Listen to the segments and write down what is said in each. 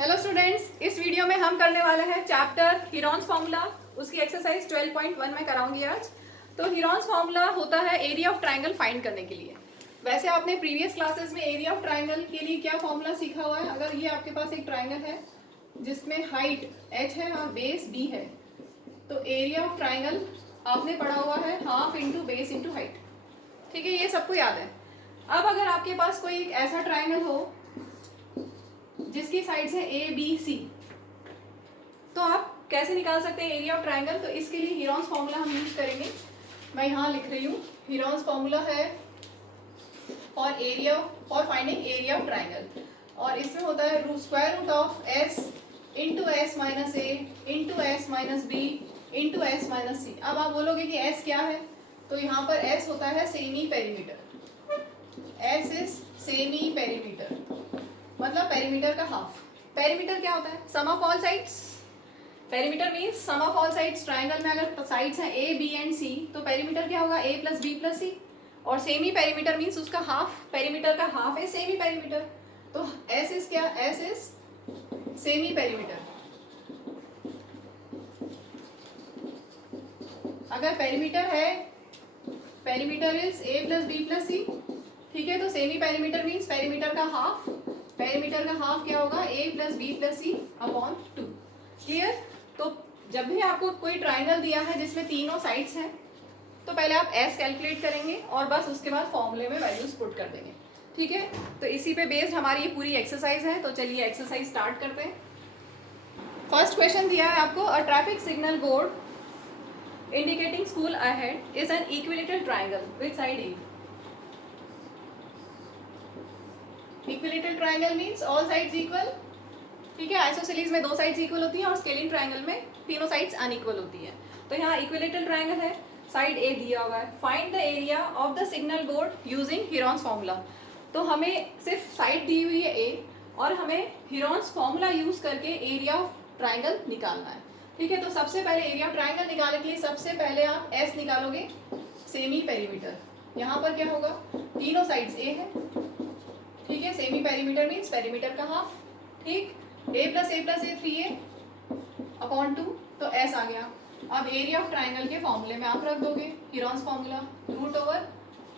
Hello students, इस video में हम करने वाले हैं चैप्टर हीरोन्स फार्मूला। उसकी एक्सरसाइज 12.1 में कराऊंगी आज। तो हीरोन्स फार्मूला होता है एरिया ऑफ ट्रायंगल फाइंड करने के लिए। वैसे आपने प्रीवियस क्लासेस में एरिया ऑफ ट्रायंगल के लिए क्या फॉर्मूला सीखा हुआ है। अगर ये आपके पास एक ट्रायंगल है जिसमें हाइट h है और बेस b है, तो एरिया ऑफ ट्रायंगल आपने पढ़ा हुआ है half into base into height. ठीक है, ये सबको याद है। अब अगर आपके पास कोई एक ऐसा ट्रायंगल हो जिसकी साइड्स है ए बी सी, तो आप कैसे निकाल सकते हैं एरिया ऑफ ट्रायंगल। तो इसके लिए हीरोन्स फार्मूला हम यूज करेंगे। मैं यहाँ लिख रही हूँ, हीरोन्स फार्मूला है for finding area of triangle, और इसमें होता है square root of S into S minus A into S minus B into S minus सी। अब आप बोलोगे कि एस क्या है, तो यहाँ पर एस होता है semi perimeter. S is semi perimeter, मतलब पेरीमीटर का हाफ। पेरीमीटर क्या होता है? Sum of all sides. Perimeter means sum of all sides. Triangle में अगर साइड्स हैं ए बी एंड सी, तो पेरीमीटर क्या होगा? A plus B plus C. और सेमी पेरीमीटर मींस उसका हाफ। पेरीमीटर का हाफ है सेमी पेरीमीटर। तो एस इज क्या? S is semi perimeter. अगर पेरीमीटर है, perimeter is A plus B plus C, ठीक है। तो सेमी पेरीमीटर मींस पेरीमीटर का हाफ। पेरीमीटर का हाफ क्या होगा? A plus B plus C upon 2। Clear? तो जब भी आपको कोई ट्राइंगल दिया है जिसमें तीनों साइड्स हैं, तो पहले आप एस कैलकुलेट करेंगे और बस उसके बाद फॉर्मूले में वैल्यूज पुट कर देंगे। ठीक है, तो इसी पे बेस्ड हमारी ये पूरी एक्सरसाइज है। तो चलिए एक्सरसाइज स्टार्ट करते हैं। फर्स्ट क्वेश्चन दिया है आपको, a traffic signal board indicating school ahead is an equilateral triangle with side A. Equilateral triangle means all sides equal. ठीक है, आइसोसेलेस में दो साइड्स इक्वल होती हैं और स्केलिन ट्रायंगल में तीनों साइड्स अनइक्वल होती हैं। तो यहाँ इक्विलेटरल ट्रायंगल है, साइड ए दिया हुआ है। Find the area of the signal board using Heron's formula. तो हमें सिर्फ साइड दी हुई है ए, और हमें हीरोन्स फार्मूला यूज करके एरिया ऑफ ट्रायंगल निकालना है। ठीक है, तो सबसे पहले एरिया ऑफ ट्रायंगल निकालने के लिए सबसे पहले आप एस निकालोगे, सेमी पेरीमीटर। यहाँ पर क्या होगा? तीनों साइड्स ए है, ठीक है। सेमी पेरीमीटर मींस पेरीमीटर का हाफ। ठीक, ए प्लस ए 3a अपॉन 2, तो एस आ गया। अब एरिया ऑफ ट्राइंगल के फॉर्मूले में आप रख दोगे Heron's formula, root over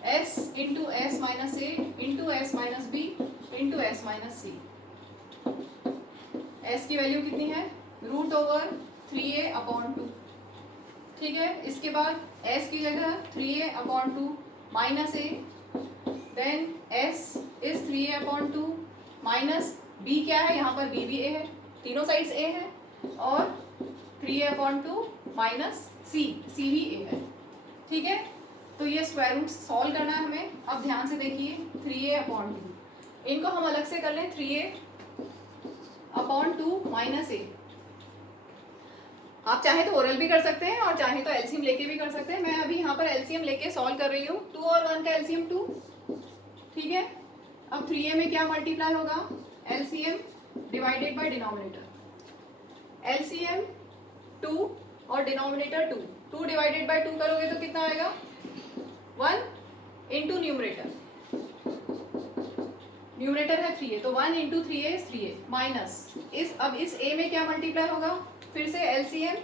s into S minus ए into S minus B into S minus c. S की वैल्यू कितनी है? Root over 3a upon 2। ठीक है, इसके बाद एस की जगह 3a upon 2 minus a, then s is 3a upon 2 minus b क्या है? यहाँ पर b भी a है, तीनों साइड्स a है, और 3a अपॉन 2 माइनस c भी a है। ठीक है, तो ये स्क्वायर रूट सॉल्व करना है हमें। अब ध्यान से देखिए, 3a अपॉन 2 इनको हम अलग से कर लें। 3a upon 2 minus a। आप चाहे तो ओरल भी कर सकते हैं और चाहे तो एलसीएम लेके भी कर सकते हैं। मैं अभी यहाँ पर एलसीएम लेके सॉल्व कर रही हूँ। 2 और 1 का एलसीएम 2। ठीक है, अब 3a में क्या मल्टीप्लाई होगा? LCM divided by denominator. LCM 2 और डिनोमिनेटर 2। 2 डिवाइडेड बाय 2 करोगे तो कितना आएगा? 1 इंटू न्यूमरेटर। न्यूमरेटर है 3a, तो 1 into 3a is 3a minus अब इस a में क्या मल्टीप्लाई होगा? फिर से एलसीएम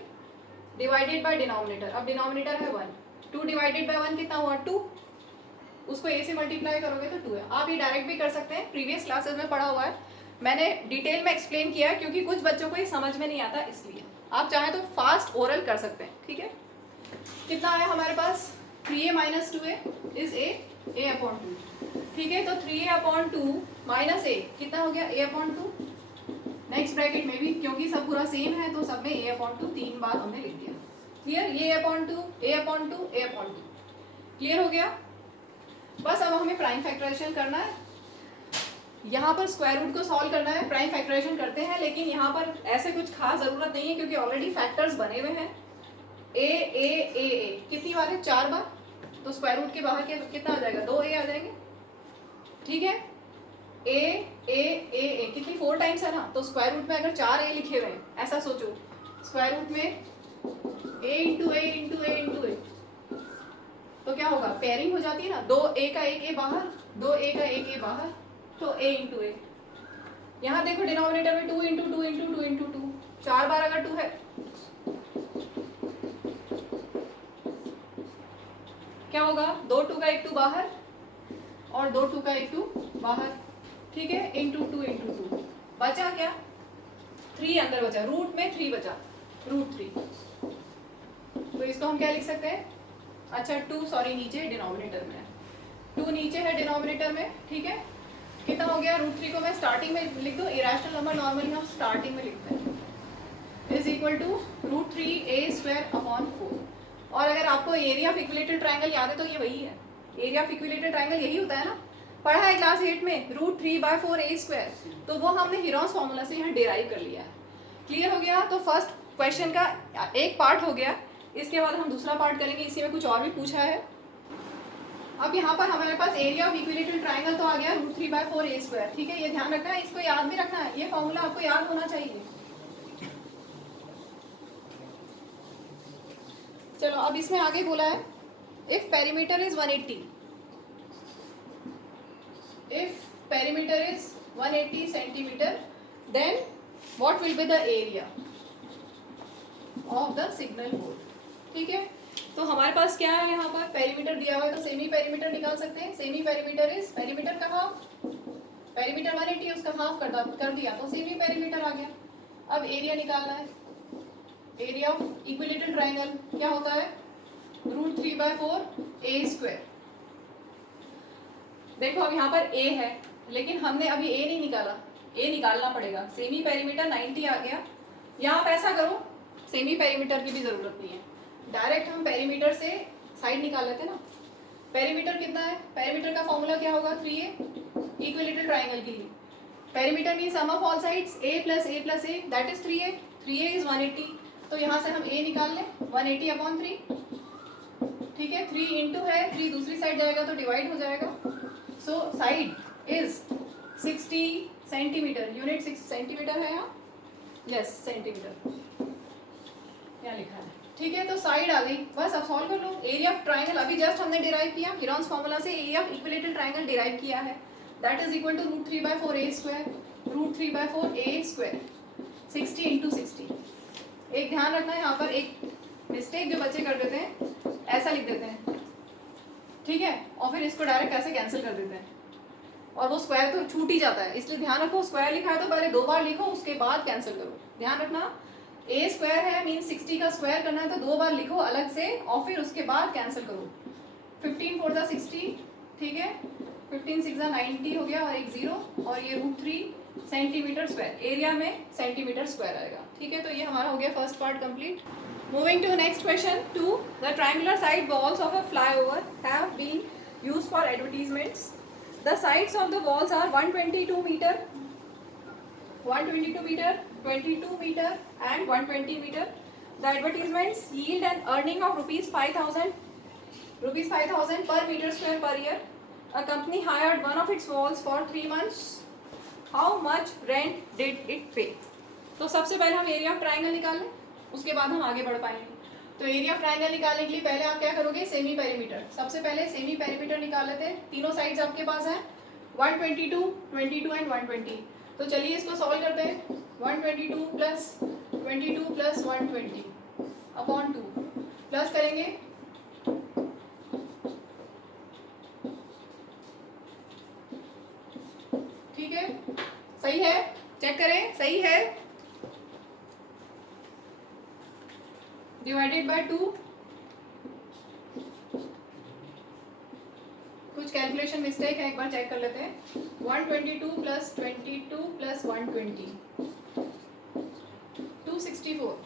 डिवाइडेड बाय डिनोमिनेटर। अब डिनोमिनेटर है 1, 2 डिवाइडेड बाय 1 कितना हुआ? 2। उसको a से मल्टीप्लाई करोगे तो 2 है। आप ये डायरेक्ट भी कर सकते हैं, प्रीवियस क्लासेस में पढ़ा हुआ है, मैंने डिटेल में एक्सप्लेन किया है, क्योंकि कुछ बच्चों को ये समझ में नहीं आता, इसलिए आप चाहें तो फास्ट ओरल कर सकते हैं। ठीक है, कितना आया हमारे पास? 3a minus 2a is a upon 2। ठीक है, तो 3a अपॉन 2 माइनस a कितना हो गया? a upon 2। नेक्स्ट ब्रैकेट में भी, क्योंकि सब पूरा सेम है, तो सब में a अपॉन 2 3 बार हमने लिख दिया। क्लियर? ये a upon 2 a upon 2 a upon 2 clear हो गया। बस अब हमें प्राइम फैक्टराइजेशन करना है। यहाँ पर स्क्वायर रूट को सॉल्व करना है, प्राइम फैक्टराइजेशन करते हैं, लेकिन यहाँ पर ऐसे कुछ खास ज़रूरत नहीं है, क्योंकि ऑलरेडी फैक्टर्स बने हुए हैं। ए कितनी बार है? 4 बार। तो स्क्वायर रूट के बाहर कितना आ जाएगा? 2a आ जाएंगे। ठीक है, ए कितनी 4 टाइम्स है ना, तो स्क्वायर रूट में अगर 4a लिखे हुए हैं, ऐसा सोचो, स्क्वायर रूट में a into a into a into a, तो क्या होगा? पेयरिंग हो जाती है ना, 2a का 1a बाहर, 2a का 1a बाहर, तो a इंटू ए। यहाँ देखो डिनोमिनेटर में 2 इंटू 2 4 बार अगर 2 है, क्या होगा, 2 2 का एक 2 बाहर और 2 2 का एक 2 बाहर, ठीक है, इंटू 2 इंटू 2, बचा क्या, 3 अंदर बचा, रूट में 3 बचा, √3। तो इसको हम क्या लिख सकते हैं, अच्छा 2 सॉरी नीचे डिनोमिनेटर में है, 2 नीचे है डिनोमिनेटर में, ठीक है, कितना हो गया, √3 को मैं स्टार्टिंग में लिख दूँ, इरेशनल नंबर नॉर्मली हम स्टार्टिंग में लिखते हैं, इज इक्वल टू √3a²/4। और अगर आपको एरिया ऑफ इक्विलेटरल ट्रायंगल याद है तो ये वही है, एरिया ऑफ इक्विलेटरल ट्रायंगल यही होता है ना, पढ़ा है क्लास 8 में, √3/4a², तो वो हमने हीरोन्स फॉर्मूला से यहाँ डिराइव कर लिया है। क्लियर हो गया, तो फर्स्ट क्वेश्चन का एक पार्ट हो गया, इसके बाद हम दूसरा पार्ट करेंगे, इसी में कुछ और भी पूछा है। अब यहाँ पर हमारे पास एरिया ऑफ इक्विलेटरल ट्रायंगल तो आ गया √3/4a², ठीक है, ये ध्यान रखना है, इसको याद भी रखना है, ये फॉर्मूला आपको याद होना चाहिए। चलो अब इसमें आगे बोला है, if perimeter is 180, if perimeter is 180 centimetre, then what will be the area of the signal board, ठीक है। तो हमारे पास क्या है, यहाँ पर पेरीमीटर दिया हुआ है, तो सेमी पेरीमीटर निकाल सकते हैं, सेमी पेरीमीटर इज, पेरीमीटर का हाफ, पेरीमीटर 180 उसका हाफ कर दिया तो सेमी पेरीमीटर आ गया। अब एरिया निकालना है, एरिया ऑफ इक्विलेटरल ट्रायंगल क्या होता है, √3/4a²। देखो अब यहाँ पर a है, लेकिन हमने अभी a नहीं निकाला, a निकालना पड़ेगा, सेमी पेरीमीटर 90 आ गया। यहाँ आप ऐसा करो, सेमी पेरीमीटर की भी जरूरत नहीं है, डायरेक्ट हम पेरीमीटर से साइड निकाल लेते हैं ना। पेरीमीटर कितना है, पेरीमीटर का फॉर्मूला क्या होगा, 3a, इक्विलेटरल ट्रायंगल के लिए perimeter mean sum of all sides a + a + a, that is 3a, 3a is 180, तो यहाँ से हम a निकाल लें, 180/3, ठीक है, 3 इंटू है, 3 दूसरी साइड जाएगा तो डिवाइड हो जाएगा, so side is 60 centimetre, unit 6 centimetre है यहाँ, यस सेंटीमीटर यहाँ लिखा है, ठीक है। तो साइड आ गई, बस अब सॉल्व कर लो। एरिया ऑफ ट्रायंगल अभी जस्ट हमने डिराइव किया, हीरोन्स फॉर्मूला से area of equilateral triangle derive किया है, that is equal to √3/4a², √3/4a², 60 into 60। एक ध्यान रखना है, यहाँ पर एक मिस्टेक जो बच्चे कर देते हैं, ऐसा लिख देते हैं, ठीक है, और फिर इसको डायरेक्ट ऐसे कैंसिल कर देते हैं, और वो स्क्वायर तो छूट ही जाता है, इसलिए ध्यान रखो, स्क्वायर लिखा है तो पहले 2 बार लिखो, उसके बाद कैंसिल करो। ध्यान रखना, a² है मीन 60 का स्क्वायर करना है तो 2 बार लिखो अलग से, और फिर उसके बाद कैंसिल करो। 15 4 60, ठीक है, 15 6 90 हो गया, और एक 0, और ये √3 सेंटीमीटर स्क्वायर, एरिया में सेंटीमीटर स्क्वायर आएगा, ठीक है। तो ये हमारा हो गया first part complete. Moving to next question 2, the triangular side walls of a flyover have been used for advertisements, the sides of the walls are 122 metre, 122 meter, 22 meter and 120 meter. The advertisements yield an earning of ₹5,000 per meter square per year. A company hired one of its walls for 3 months. How much rent did it pay? तो सबसे पहले हम area of triangle निकाल लें, उसके बाद हम आगे बढ़ पाएंगे। तो एरिया ऑफ ट्रायंगल निकालने के लिए पहले आप क्या करोगे, सेमी पेरीमीटर, सबसे पहले सेमी पेरीमीटर निकाल लेते हैं। तीनों साइड्स आपके पास हैं 122, 22 एंड 120। तो चलिए इसको सॉल्व करते हैं। 122 प्लस 22 प्लस 120/2 प्लस करेंगे, ठीक है, सही है, चेक करें, सही है, डिवाइडेड बाय 2, कुछ कैलकुलेशन मिस्टेक है, एक बार चेक कर लेते हैं। 122 प्लस 22 प्लस 120, 264,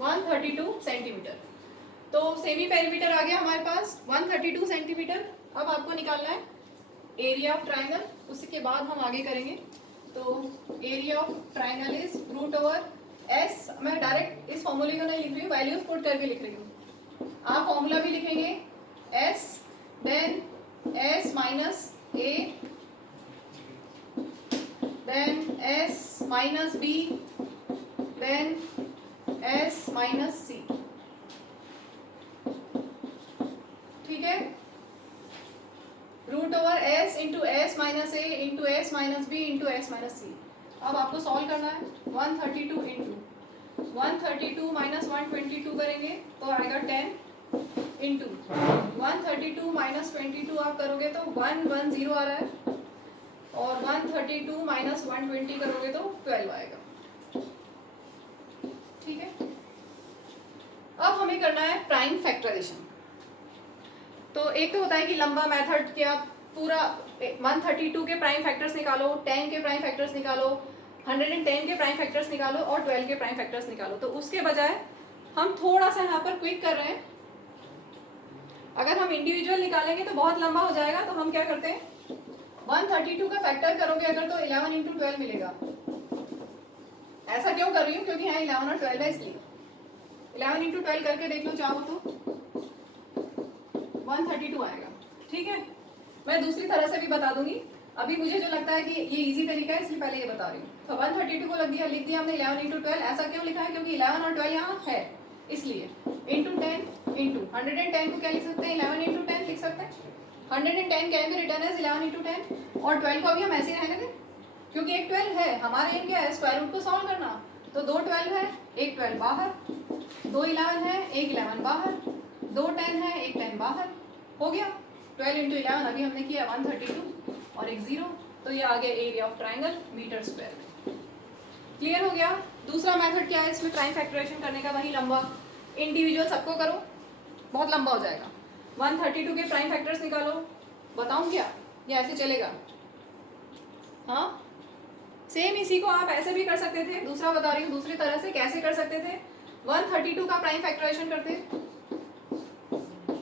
132 सेंटीमीटर। तो सेमी पेरीमीटर आ गया हमारे पास 132 सेंटीमीटर। अब आपको निकालना है एरिया ऑफ ट्रायंगल, उसके बाद हम आगे करेंगे। तो area of triangle is √S, मैं डायरेक्ट इस फॉर्मूले को नहीं लिख रही हूँ, वैल्यूज पुट करके लिख रही हूँ। आप फॉर्मूला भी लिखेंगे S, then S minus A, then S minus B, then S minus C, ठीक है। √S इंटू S माइनस ए into S minus B into S minus सी। अब आपको सॉल्व करना है 132 इंटू 132 माइनस 122 करेंगे तो आएगा 10 इंटू 132 माइनस 22 आप करोगे तो 110 आ रहा है, और 132 माइनस 120 करोगे तो 12 आएगा। ठीक है, अब हमें करना है प्राइम फैक्टराइजेशन। तो एक तो होता है कि लंबा मेथड कि आप पूरा 132 के प्राइम फैक्टर्स निकालो, 10 के प्राइम फैक्टर्स निकालो, 110 के प्राइम फैक्टर्स निकालो और 12 के प्राइम फैक्टर्स निकालो। तो उसके बजाय हम थोड़ा सा यहाँ पर क्विक कर रहे हैं। अगर हम इंडिविजुअल निकालेंगे तो बहुत लंबा हो जाएगा, तो हम क्या करते हैं 132 का फैक्टर करोगे अगर तो 11 इंटू 12 मिलेगा। ऐसा क्यों कर रही हूँ, क्योंकि यहाँ 11 और 12 है इसलिए। 11 इंटू 12 करके देख लो चाहो तो 132 आएगा। ठीक है, मैं दूसरी तरह से भी बता दूंगी, अभी मुझे जो लगता है कि ये इजी तरीका है इसलिए पहले ये बता रही हूँ। तो 132 को लिख दिया हमने 11 इंटू 12। ऐसा क्यों लिखा है, क्योंकि 11 और 12 यहाँ है इसलिए। इंटू 10 इंटू 110 को क्या लिख सकते हैं 11 इंटू 10 लिख सकते हैं। 110 can be written as 11 into 10, और 12 को अभी हम ऐसे ही रहने दें क्योंकि एक 12 है। हमारे एम क्या है, स्क्वायर रूट को सॉल्व करना। तो 2 12 है, एक 12 बाहर, 2 11 है, एक 11 बाहर, 2 10 है, एक 10 बाहर, हो गया 12 इंटू 11। अभी हमने किया 132 और एक 0, तो ये आ गया area of triangle metre square. Clear हो गया। दूसरा मेथड क्या है इसमें प्राइम फैक्टराइजेशन करने का, वही लंबा। इंडिविजुअल सबको करो, बहुत लंबा हो जाएगा। 132 के प्राइम फैक्टर्स निकालो, बताऊं क्या या ऐसे चलेगा? हाँ, सेम इसी को आप ऐसे भी कर सकते थे। दूसरा बता रही हूँ दूसरी तरह से कैसे कर सकते थे। 132 का प्राइम फैक्टराइजेशन करते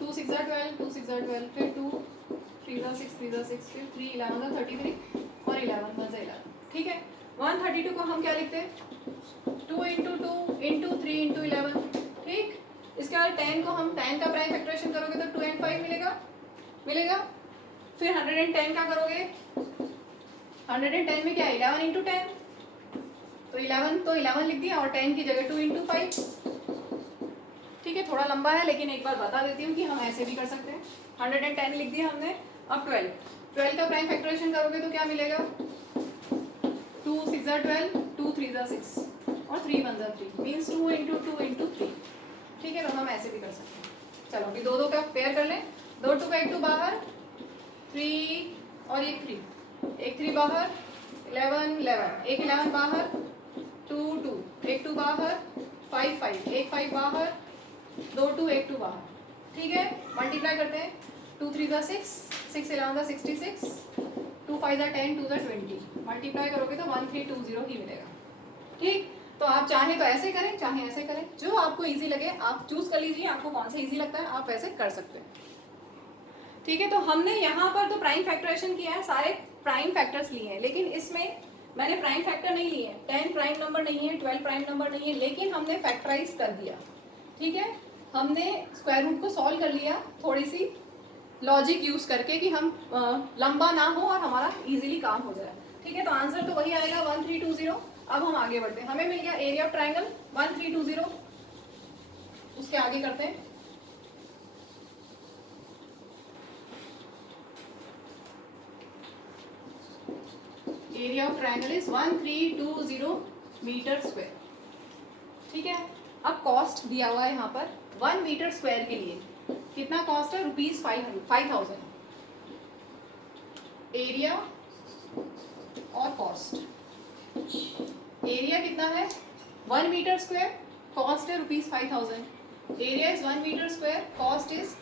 2 6 12, 2 6 12, फिर 2 3 6 3 6, फिर 3 11 33 और 11 1 11। ठीक है, 132 को हम क्या लिखते 2 इंटू 2 इंटू 3 इंटू 11। ठीक, इसके बाद 10 को हम 10 का प्राइम फैक्टराइजेशन करोगे तो 2 and 5 मिलेगा। फिर 110 का करोगे, 110 में क्या है 11 इंटू 10, तो 11 लिख दिया और 10 की जगह 2 इंटू 5। ठीक है, थोड़ा लंबा है लेकिन एक बार बता देती हूँ कि हम ऐसे भी कर सकते हैं। 110 लिख दिया हमने। अब 12 का प्राइम फैक्टराइजेशन करोगे तो क्या मिलेगा 2 6 12, 2 3 6 और 3 1 3, मीन्स 2 इंटू 2 इंटू 3। ठीक है, तो हम ऐसे भी कर सकते हैं। चलो अभी दो का पेयर कर लें। 2 2 का एक 2 बाहर, 3 और एक 3, एक 3 बाहर, 11 11, एक 11 बाहर, 2 2, एक 2 बाहर, 5 5, एक 5 बाहर, 2 2, एक 2 बाहर। ठीक है, मल्टीप्लाई करते हैं। 2 3 6, 6 11 66, 2 5 10, 2 20। मल्टीप्लाई करोगे तो 1320 ही मिलेगा। ठीक, तो आप चाहे तो ऐसे करें चाहे ऐसे करें, जो आपको इजी लगे आप चूज कर लीजिए, आपको कौन सा इजी लगता है आप वैसे कर सकते हैं। ठीक है, तो हमने यहाँ पर तो प्राइम फैक्टराइजेशन किया है, सारे प्राइम फैक्टर्स लिए हैं, लेकिन इसमें मैंने प्राइम फैक्टर नहीं लिए। 10 प्राइम नंबर नहीं है, 12 प्राइम नंबर नहीं है, लेकिन हमने फैक्टराइज कर दिया। ठीक है, हमने स्क्वायर रूट को सॉल्व कर लिया थोड़ी सी लॉजिक यूज करके कि हम लंबा ना हो और हमारा इजीली काम हो जाए। ठीक है, तो आंसर तो वही आएगा 1320। अब हम आगे बढ़ते हैं, हमें मिल गया एरिया ऑफ ट्राइंगल 1320। उसके आगे करते हैं। Area of triangle is 1320 metre square. ठीक है, अब कॉस्ट दिया हुआ है यहाँ पर 1 मीटर स्क्वायर के लिए कितना कॉस्ट है ₹5000। एरिया और कॉस्ट, एरिया कितना है 1 मीटर स्क्वायर, कॉस्ट है ₹5000। Area is 1 metre square, cost is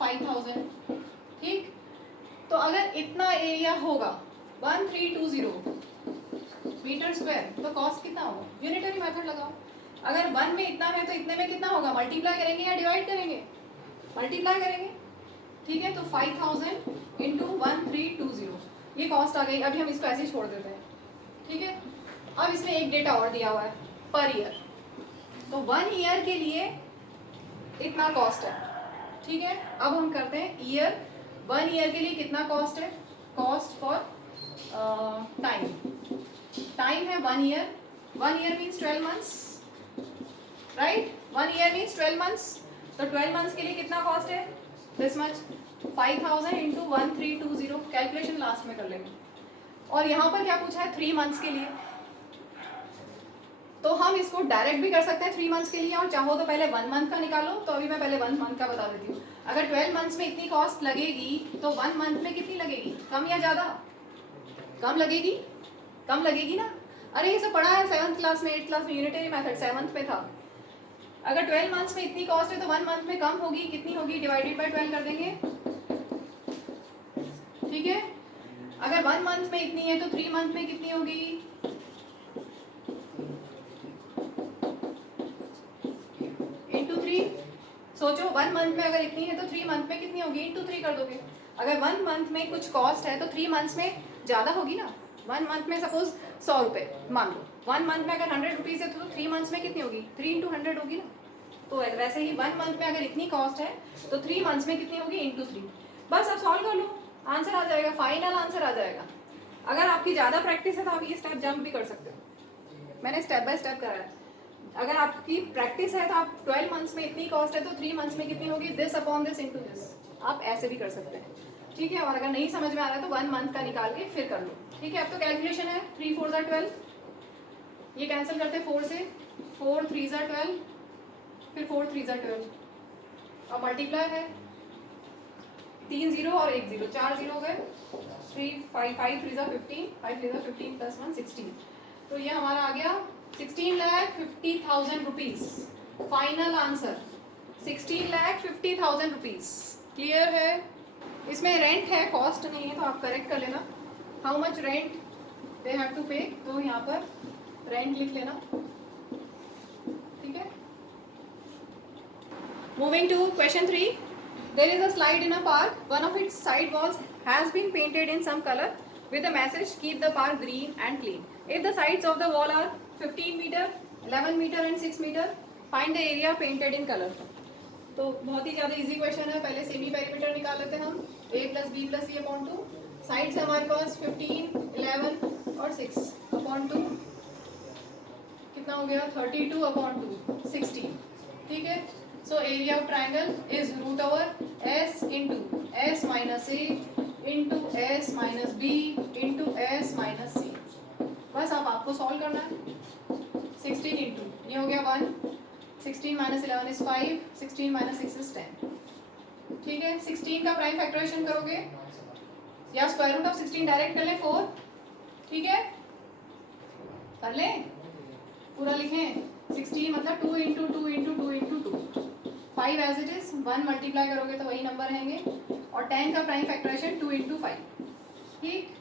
₹5000। ठीक, तो अगर इतना एरिया होगा 1320 मीटर स्क्वायर तो कॉस्ट कितना होगा, यूनिटरी मेथड लगाओ। अगर 1 में इतना है तो इतने में कितना होगा, मल्टीप्लाई करेंगे या डिवाइड करेंगे, मल्टीप्लाई करेंगे। ठीक है, तो 5000 इंटू 1320 ये कॉस्ट आ गई। अभी हम इसको ऐसे ही छोड़ देते हैं। ठीक है, अब इसमें एक डेटा और दिया हुआ है पर ईयर, तो 1 ईयर के लिए इतना कॉस्ट है। ठीक है, अब हम करते हैं ईयर। 1 ईयर के लिए कितना कॉस्ट है, कॉस्ट फॉर टाइम है 1 year. 1 year means 12 months, right. 1 year means 12 months, तो 12 मंथ्स के लिए कितना कॉस्ट है, this much. 5000 into 1320, calculation last में कर लेंगे। और यहाँ पर क्या पूछा है 3 मंथ्स के लिए, तो हम इसको डायरेक्ट भी कर सकते हैं 3 मंथ्स के लिए, और चाहो तो पहले 1 मंथ का निकालो। तो अभी मैं पहले 1 मंथ का बता देती हूँ। अगर 12 मंथ्स में इतनी कॉस्ट लगेगी तो 1 मंथ में कितनी लगेगी, कम या ज़्यादा? कम लगेगी, कम लगेगी ना। अरे ये सब पढ़ा है 7th क्लास में, 8th क्लास में, यूनिटरी मेथड 7th में था। अगर 12 मंथ्स में इतनी कॉस्ट है तो 1 मंथ में कम होगी, कितनी होगी, डिवाइडेड बाय 12 कर देंगे, ठीक है। अगर 1 मंथ में इतनी है तो 3 मंथ में कितनी होगी, इंटू 3। सोचो 1 मंथ में अगर इतनी है तो 3 मंथ में कितनी होगी, इंटू 3 कर दोगे। अगर 1 मंथ में कुछ कॉस्ट है तो 3 मंथ्स में ज़्यादा होगी ना। 1 मंथ में सपोज 100 रुपये मान लो, 1 मंथ में अगर 100 रुपीज़ है तो 3 मंथ्स में कितनी होगी, 3 इंटू 100 होगी ना। तो वैसे ही 1 मंथ में अगर इतनी कॉस्ट है तो 3 मंथ्स में कितनी होगी, इंटू 3। बस अब सॉल्व कर लो, आंसर आ जाएगा, फाइनल आंसर आ जाएगा। अगर आपकी ज़्यादा प्रैक्टिस है तो आप ये स्टेप जंप भी कर सकते हो, मैंने स्टेप बाय स्टेप कराया है। अगर आपकी प्रैक्टिस है तो आप 12 मंथ्स में इतनी कॉस्ट है तो 3 मंथ्स में कितनी होगी, this upon this into this, आप ऐसे भी कर सकते हैं, ठीक है। और अगर नहीं समझ में आ रहा है तो 1 मंथ का निकाल के फिर कर लो, ठीक है। अब तो कैलकुलेशन है, 3 4 ज़ा 12, ये कैंसिल करते 4 से, 4 3 ज़ा 12, फिर 4 3 ज़ा 12, अब मल्टीप्लाई है, 3 0 और 1 0, 4 0 हो गए, 3 5 5 3 ज़ा 15, 5 3 ज़ा 15 प्लस 1 16। तो ये हमारा आ गया 16,50,000 rupees. Final answer 16,50,000 rupees. Clear है? इसमें रेंट है, कॉस्ट नहीं है, तो आप करेक्ट कर लेना। How much rent they have to pay, तो यहाँ पर रेंट लिख लेना, ठीक है। Moving to question 3, there is a slide in a park, one of its side walls has been painted in some colour with the message keep the park green and clean. If the sides of the wall are 15 meter, 11 meter and 6 meter, find the area painted in color. तो बहुत ही ज़्यादा easy question है। पहले semi perimeter निकाल लेते हैं हम, a plus B plus C upon 2, sides हमारे पास 15, 11 और 6 अपॉन 2, कितना हो गया 32 अपॉन 2, 16, ठीक है। So area of triangle is root over s into S minus A into S minus B into S minus c. बस अब आपको सॉल्व करना है। 16 इंटू ये हो गया 1, 16 माइनस 11 इज 5, 16 माइनस 6 इज 10, ठीक है। 16 का प्राइम फैक्टराइजेशन करोगे या स्क्वायर रूट ऑफ 16 डायरेक्ट कर ले 4, ठीक है, कर ले, पूरा लिखें। 16 मतलब 2 into 2 into 2 into 2, 5 as it is, 1 multiply करोगे तो वही नंबर रहेंगे, और 10 का प्राइम फैक्टराइजेशन 2 इंटू 5, ठीक।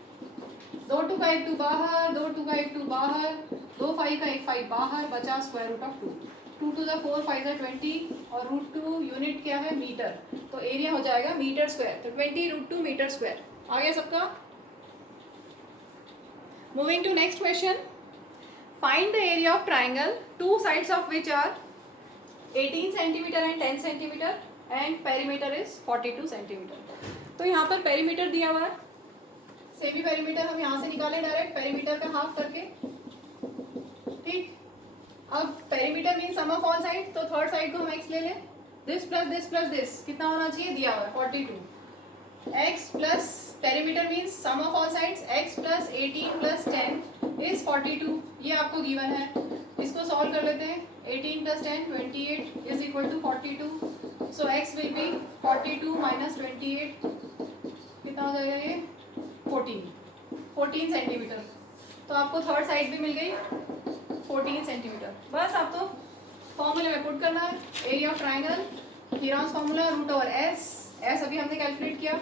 2 2 का 1 2 बाहर, 2 2 का 1 2 बाहर, 2 5 का 1 5 बाहर, बचा स्क्वायर रूट ऑफ 2, 2 2 ज़ा 4 5 ज़ा 20, और रूट 2 यूनिट क्या है, मीटर, तो एरिया हो जाएगा मीटर स्क्वायर, तो 20 रूट 2 मीटर स्क्वायर। आ गया सबका। Moving to next question, find the area of triangle, two sides of which are 18 centimetre and 10 centimetre and perimeter is 42 centimetre. तो यहाँ पर पेरीमीटर दिया हुआ है, सेमी पेरीमीटर हम यहाँ से निकालें डायरेक्ट, पेरीमीटर का हाफ करके, ठीक। अब perimeter mean sum of all side, तो थर्ड साइड को हम x ले लें, दिस प्लस दिस कितना होना चाहिए, दिया हुआ है 42, x plus perimeter means sum of all sides, x plus 18 plus 10 is 42, ये आपको गिवन है। इसको सॉल्व कर लेते हैं, 18 plus 10 28 is equal to 42, so x will be 42 minus 28, कितना हो जाएगा ये 14 सेंटीमीटर। तो आपको थर्ड साइड भी मिल गई 14 सेंटीमीटर। बस आप तो फॉर्मूले में पुट करना है, area of triangle, Heron's formula root over s अभी हमने कैलकुलेट किया,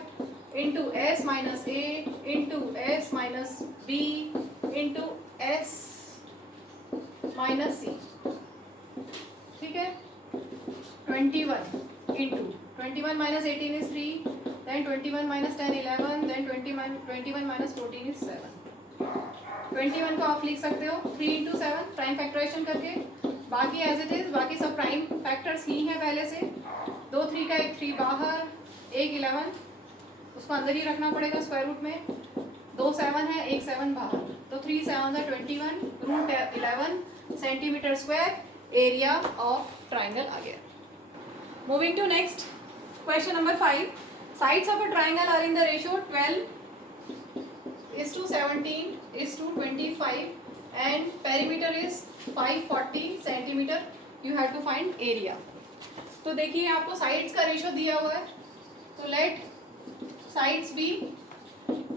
इंटू एस माइनस ए into S minus B into S minus c, ठीक है। 21 into 21 minus 18 is 3, then 21 minus 10 11, then 21 minus 14 is 7। 21 को आप लिख सकते हो 3 इंटू 7 प्राइम फैक्टराइजेशन करके, बाकी एज इट इज, बाकी सब प्राइम फैक्टर्स ही हैं पहले से। 2 3 का 1 3 बाहर, 1 11 उसको अंदर ही रखना पड़ेगा स्क्वायर रूट में, 2 7 है, 1 7 बाहर, तो 3 7 21 root 11 centimetre square area of triangle आ गया। Moving to next question number 5, sides of a triangle are in the ratio 12 17 is to 25 and perimeter is 540 centimetre. You have to find area. तो देखिए आपको sides का ratio दिया हुआ है, तो late sides B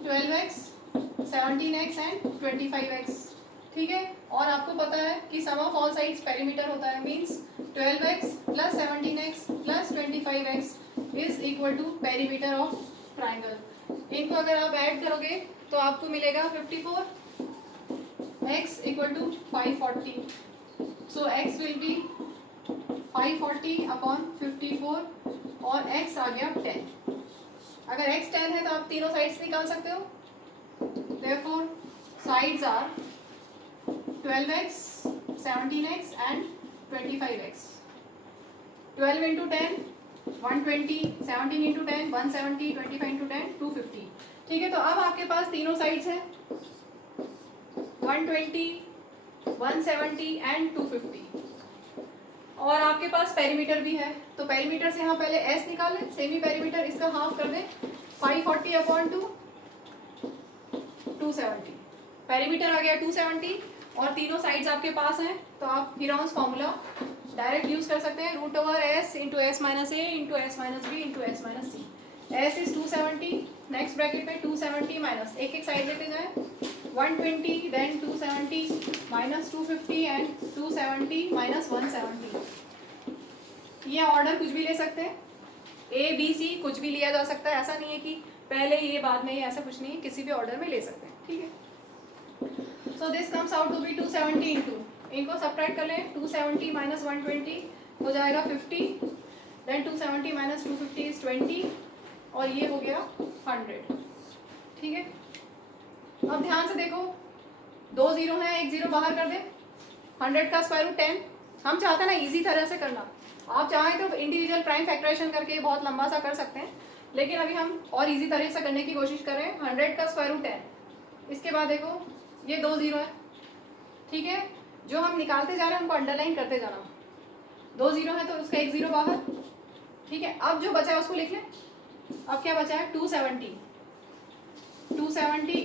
12x, 17x and 25x. ठीक है, और आपको पता है कि sum of all sides perimeter होता है, means 12x plus 17x plus 25x is equal to perimeter of triangle. इनको अगर आप ऐड करोगे तो आपको मिलेगा 54, x equal to 540. So x will be 540 upon 54 और x आ गया 10. अगर x 10 है तो आप तीनों साइड्स निकाल सकते हो. Therefore sides are 12x, 17x and 25x. 12 into 10 120, 17 into 10 170, 25 into 10 250. ठीक है, तो अब आपके पास तीनों साइड्स हैं 120, 170 एंड 250 और आपके पास पेरीमीटर भी है. तो पेरीमीटर से यहाँ पहले s निकालें, सेमी पेरीमीटर इसका हाफ कर दें 540 अपॉन 2 270. पेरीमीटर आ गया 270 और तीनों साइड्स आपके पास हैं, तो आप हीरोन्स फॉर्मूला डायरेक्ट यूज कर सकते हैं. Root over s into S minus A into S minus B into S minus C. s is 270, next bracket में 270 माइनस एक एक साइड लेते जाएं 120 देन 270 माइनस 250 एंड 270 माइनस 170. ये ऑर्डर कुछ भी ले सकते हैं, ए बी सी कुछ भी लिया जा सकता है. ऐसा नहीं है कि पहले ये बाद में ये, ऐसा कुछ नहीं है, किसी भी ऑर्डर में ले सकते हैं. ठीक है, so this comes out to be 270 into, इनको सब्ट्रैक्ट कर लें 270 माइनस 120 हो जाएगा 50, देन 270 माइनस 250 इज 20 और ये हो गया 100. ठीक है, अब ध्यान से देखो, 2 जीरो हैं, 1 जीरो बाहर कर दें. 100 का स्क्वायर रूट 10. हम चाहते हैं ना इजी तरह से करना, आप चाहें तो इंडिविजुअल प्राइम फैक्टराइजेशन करके बहुत लंबा सा कर सकते हैं, लेकिन अभी हम और इजी तरह से करने की कोशिश कर रहे हैं. 100 का स्क्वायर रूट 10, इसके बाद देखो ये 2 जीरो है. ठीक है, जो हम निकालते जा रहे हैं उनको अंडरलाइन करते जाना. 2 जीरो है तो उसका 1 जीरो बाहर. ठीक है, अब जो बचा है उसको लिख लें. अब क्या बचा है 270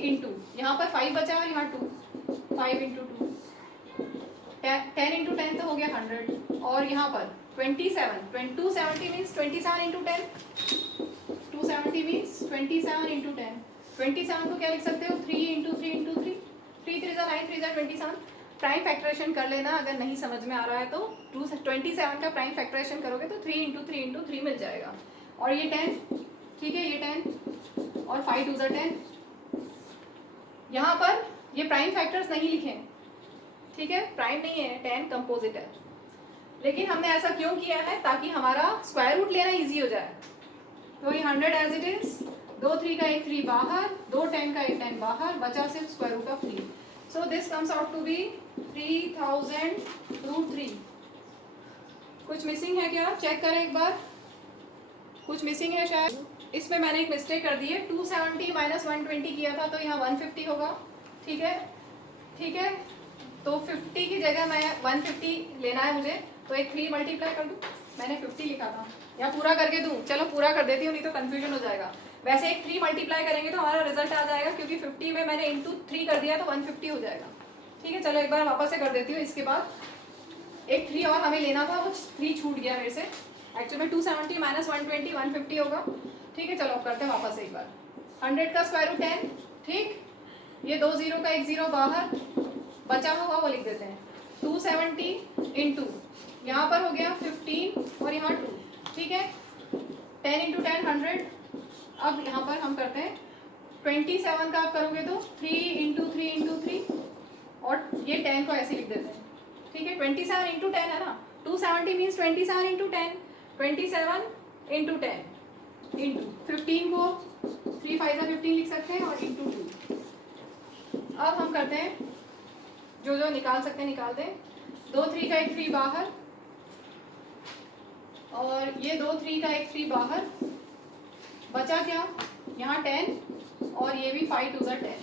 इंटू, यहाँ पर 5 बचा है और यहाँ 2, 5 इंटू 2 10 इंटू 10 तो हो गया 100 और यहाँ पर 27, 270 मीन्स 27 इंटू 10, 270 मीन्स 27 इंटू 10. 27 को क्या लिख सकते हो 3 इंटू 3 इंटू 3, 3 3 9 3 27. प्राइम फैक्टराइजेशन कर लेना, अगर नहीं समझ में आ रहा है तो 27 का प्राइम फैक्टराइजेशन करोगे तो 3 इंटू 3 इंटू 3 मिल जाएगा. और ये 10, ठीक है, ये 10 और 5 2 10. यहाँ पर ये प्राइम फैक्टर्स नहीं लिखे, ठीक है, प्राइम नहीं है, 10 कंपोजिट है. लेकिन हमने ऐसा क्यों किया है, ताकि हमारा स्क्वायर रूट लेना इजी हो जाए. तो ये 100 एज इट इज, 2 3 का एक 3 बाहर, 2 10 का एक 10 बाहर, बचा सिर्फ square root of 3. So this comes out to be 3000 root 3. कुछ मिसिंग है क्या, चेक करें एक बार. कुछ मिसिंग है शायद, इसमें मैंने एक मिस्टेक कर दी है. 270 माइनस 120 किया था तो यहाँ 150 होगा. ठीक है, ठीक है, तो 50 की जगह मैं 150 लेना है मुझे, तो एक 3 मल्टीप्लाई कर दूँ. मैंने 50 लिखा था, या पूरा करके दूँ, चलो पूरा कर देती हूँ, नहीं तो कन्फ्यूजन हो जाएगा. वैसे एक 3 मल्टीप्लाई करेंगे तो हमारा रिजल्ट आ जाएगा, क्योंकि 50 में मैंने इंटू 3 कर दिया तो 150 हो जाएगा. ठीक है, चलो एक बार वापस से कर देती हूँ. इसके बाद एक 3 और हमें लेना था, वो 3 छूट गया मेरे से. एक्चुअली में 270 माइनस 120 150 होगा. ठीक है, चलो अब करते हैं वापस से एक बार. 100 का स्क्वायर रूट 10, ठीक, ये 2 जीरो का 1 जीरो बाहर, बचा हुआ वो लिख देते हैं 270 इंटू, यहाँ पर हो गया 15 और यहाँ 2. ठीक है, 10 इंटू 10 100. अब यहाँ पर हम करते हैं 27 का आप करोगे तो 3 इंटू 3 इंटू 3 और ये 10 को ऐसे लिख देते हैं. ठीक है, 27 इंटू 10 है ना, 270 मीन्स 27 इंटू 10, 27 इंटू 10 इंटू 15 को 3 5 15 लिख सकते हैं और इंटू 2. अब हम करते हैं जो जो निकाल सकते हैं निकाल दें. 2 3 का एक 3 बाहर और ये 2 3 का एक 3 बाहर, बचा क्या यहाँ 10 और ये भी 5 2 10.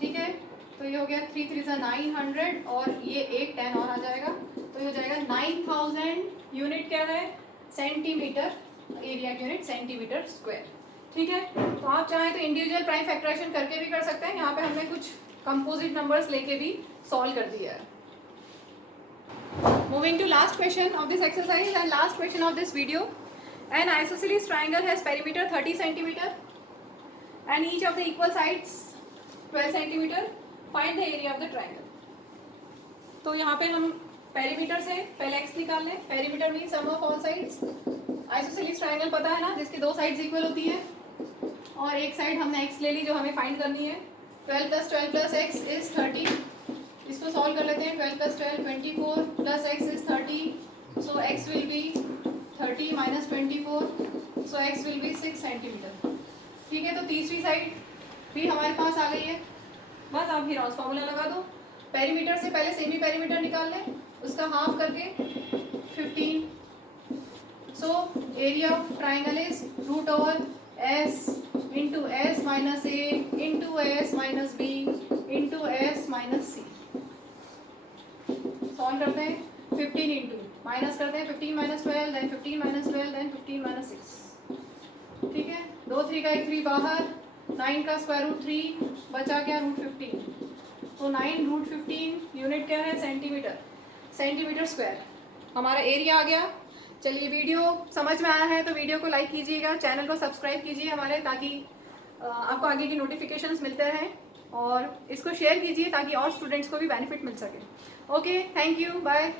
ठीक है, तो ये हो गया 3 3 900 और ये एक 10 और आ जाएगा, तो ये हो जाएगा 9000. यूनिट क्या है, centimetre, area unit centimetre square. ठीक है, तो आप चाहें तो इंडिविजुअल प्राइम फैक्टराइजेशन करके भी कर सकते हैं। यहाँ पे हमने कुछ कंपोजिट नंबर्स लेके भी सॉल्व कर दिया है। Moving to last question of this exercise and last question of this video. An isosceles triangle has perimeter 30 centimetre and each of the equal sides 12 centimetre. Find the area of the triangle. तो यहाँ पे हम perimeter से पहले x निकाल लें। Perimeter mean sum of all sides. Isosceles triangle पता है ना, जिसकी दो साइड्स इक्वल होती है, और एक साइड हमने x ले ली जो हमें फाइंड करनी है। 12 + 12 + x इज 30। इसको सॉल्व कर लेते हैं। 12 + 12 24 + x is 30, so x will B 30 - 24, so x will B 6 centimetre. ठीक है, तो तीसरी साइड भी हमारे पास आ गई है। बस आप हीरॉन्स फॉर्मूला लगा दो। पेरीमीटर से पहले सेमी पेरीमीटर निकाल लें, उसका हाफ करके 15। सो area of triangle is √s into s - a into s - b into s - c। Solve करते हैं। 15 इंटू माइनस करते हैं 15 - 12 देन 15 - 12 देन 15 - 6। ठीक है, 2 3 का 1 3 बाहर, 9 का √3 बचा क्या √15। तो 9 √15 यूनिट क्या है सेंटीमीटर, सेंटीमीटर स्क्वायर। हमारा एरिया आ गया। चलिए, वीडियो समझ में आया है तो वीडियो को लाइक कीजिएगा, चैनल को सब्सक्राइब कीजिए हमारे, ताकि आपको आगे की नोटिफिकेशंस मिलते रहें, और इसको शेयर कीजिए ताकि और स्टूडेंट्स को भी बेनिफिट मिल सके। Okay, thank you, bye.